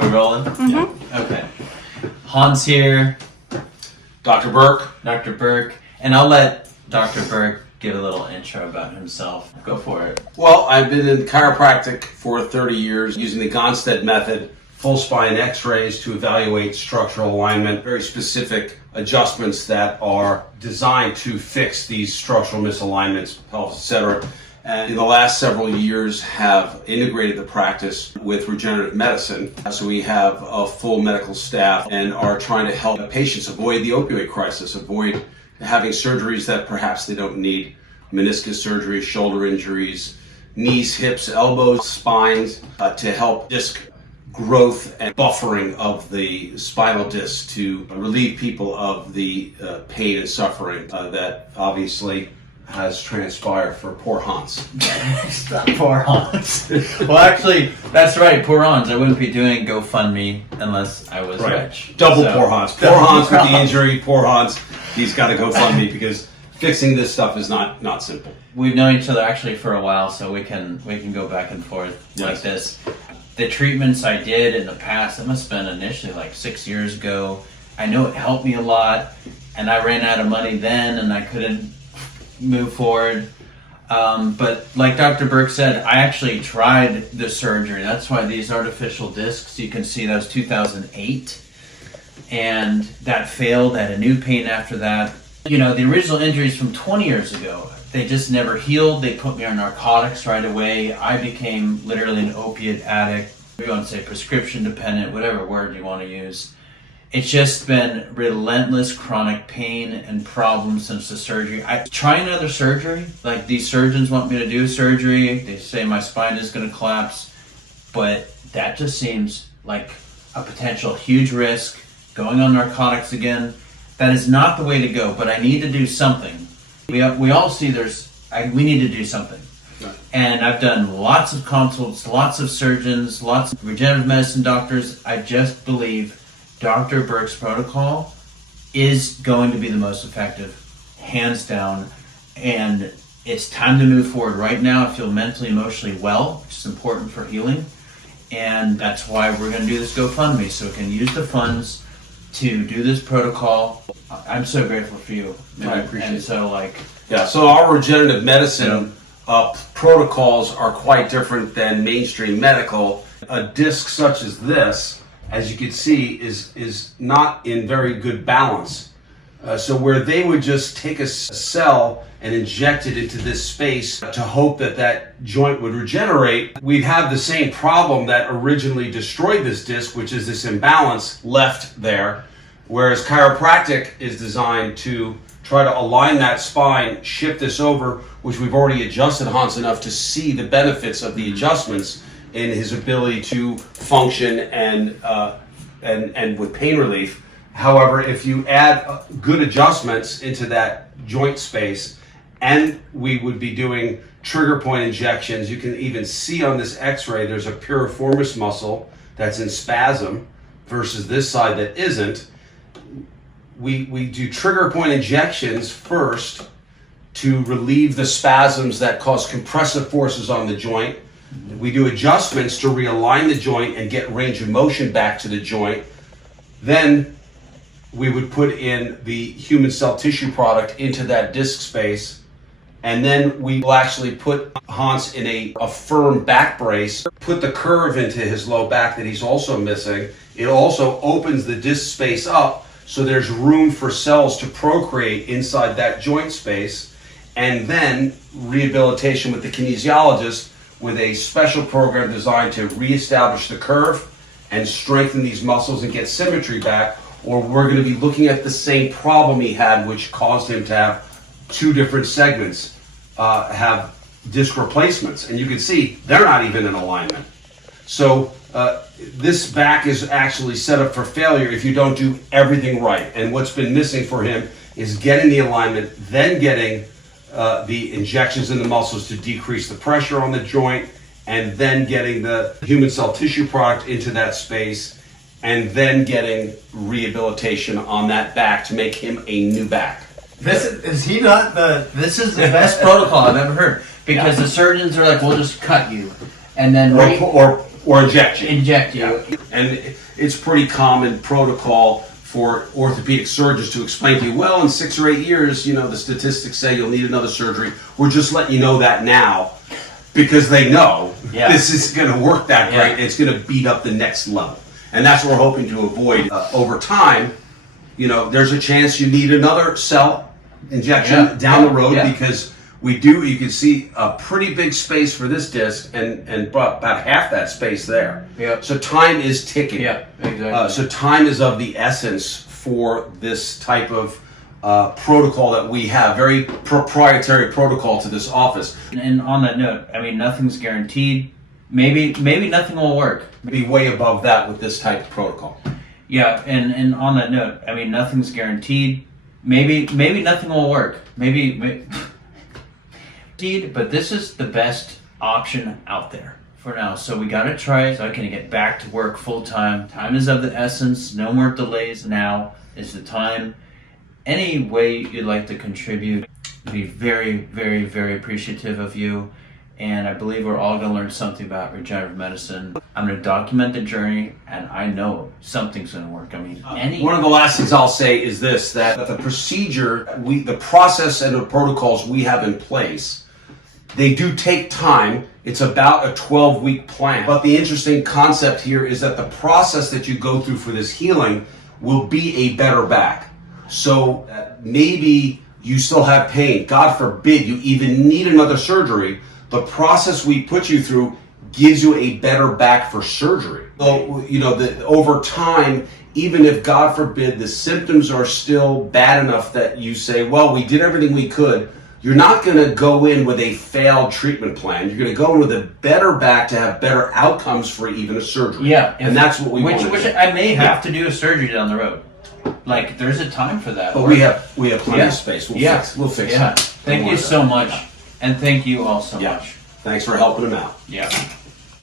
We're rolling? Yeah. Okay. Hans here. Dr. Berk. Dr. Berk. And I'll let Dr. Berk give a little intro about himself. Go for it. Well, I've been in chiropractic for 30 years using the Gonstead method, full spine x-rays to evaluate structural alignment, very specific adjustments that are designed to fix these structural misalignments, pelvis, etc. And in the last several years have integrated the practice with regenerative medicine. So we have a full medical staff and are trying to help patients avoid the opioid crisis, avoid having surgeries that perhaps they don't need, meniscus surgery, shoulder injuries, knees, hips, elbows, spines, to help disc growth and buffering of the spinal disc to relieve people of the pain and suffering that obviously has transpired for poor Hans. Poor Hans. Well, actually, that's right. Poor Hans. I wouldn't be doing GoFundMe unless I was rich. Double poor Hans. Poor Hans with the injury. Poor Hans. He's got to GoFundMe because fixing this stuff is not simple. We've known each other actually for a while, so we can go back and forth like this. The treatments I did in the past, it must have been initially like 6 years ago. I know it helped me a lot, and I ran out of money then, and I couldn't move forward. But like Dr. Berk said, I actually tried the surgery. That's why these artificial discs, you can see that was 2008. And that failed. I had a new pain after that. You know, the original injuries from 20 years ago, they just never healed. They put me on narcotics right away. I became literally an opiate addict. You want to say prescription dependent, whatever word you want to use. It's just been relentless chronic pain and problems since the surgery. I try another surgery. Like, these surgeons want me to do surgery. They say my spine is going to collapse. But that just seems like a potential huge risk. Going on narcotics again. That is not the way to go, but I need to do something. We all see we need to do something. Right. And I've done lots of consults, lots of surgeons, lots of regenerative medicine doctors. I just believe Dr. Berk's protocol is going to be the most effective, hands down. And it's time to move forward. Right now, I feel mentally, emotionally well, which is important for healing. And that's why we're going to do this GoFundMe, so we can use the funds to do this protocol. I'm so grateful for you. I appreciate it. So our regenerative medicine protocols are quite different than mainstream medical. A disc such as this, as you can see, is not in very good balance. So where they would just take a cell and inject it into this space to hope that joint would regenerate, we'd have the same problem that originally destroyed this disc, which is this imbalance left there. Whereas chiropractic is designed to try to align that spine, shift this over, which we've already adjusted Hans enough to see the benefits of the adjustments in his ability to function and with pain relief. However, if you add good adjustments into that joint space, and we would be doing trigger point injections. You can even see on this x-ray there's a piriformis muscle that's in spasm versus this side that isn't. We do trigger point injections first to relieve the spasms that cause compressive forces on the joint. We do adjustments to realign the joint and get range of motion back to the joint. Then we would put in the human cell tissue product into that disc space. And then we will actually put Hans in a firm back brace, put the curve into his low back that he's also missing. It also opens the disc space up so there's room for cells to procreate inside that joint space. And then rehabilitation with the kinesiologist with a special program designed to reestablish the curve and strengthen these muscles and get symmetry back. Or we're going to be looking at the same problem he had, which caused him to have two different segments have disc replacements. And you can see they're not even in alignment. So this back is actually set up for failure if you don't do everything right. And what's been missing for him is getting the alignment, then getting the injections in the muscles to decrease the pressure on the joint, and then getting the human cell tissue product into that space, and then getting rehabilitation on that back to make him a new back. This is the best protocol I've ever heard, because the surgeons are like, we'll just cut you, and then or or inject you. Inject you. And it's pretty common protocol for orthopedic surgeons to explain to you, well, in 6 or 8 years, you know, the statistics say you'll need another surgery. We're just letting you know that now because they know this is going to work that great. It's going to beat up the next level. And that's what we're hoping to avoid. Over time, you know, there's a chance you need another cell injection down the road because you can see a pretty big space for this disc and about half that space there. So time is ticking. Exactly. So time is of the essence for this type of protocol that we have, very proprietary protocol to this office. And on that note, I mean, nothing's guaranteed. Maybe nothing will work. Be way above that with this type of protocol. Yeah, and on that note, I mean, nothing's guaranteed. Maybe nothing will work. Maybe but this is the best option out there for now. So we got to try it so I can get back to work full time. Time is of the essence. No more delays. Now is the time. Any way you'd like to contribute, I'd be very, very, very appreciative of you. And I believe we're all going to learn something about regenerative medicine. I'm going to document the journey, and I know something's going to work. I mean, one of the last things I'll say is this, that the procedure, the process and the protocols we have in place, they do take time. It's about a 12-week plan. But the interesting concept here is that the process that you go through for this healing will be a better back. So maybe you still have pain. God forbid you even need another surgery. The process we put you through gives you a better back for surgery. So, you know, over time, even if, God forbid, the symptoms are still bad enough that you say, well, we did everything we could, you're not going to go in with a failed treatment plan. You're going to go in with a better back to have better outcomes for even a surgery. And that's what we want to do. Which I may have to do a surgery down the road. Like, there's a time for that. But we have plenty of space. We'll fix it. Thank you so much. And thank you all so much. Thanks for helping him out.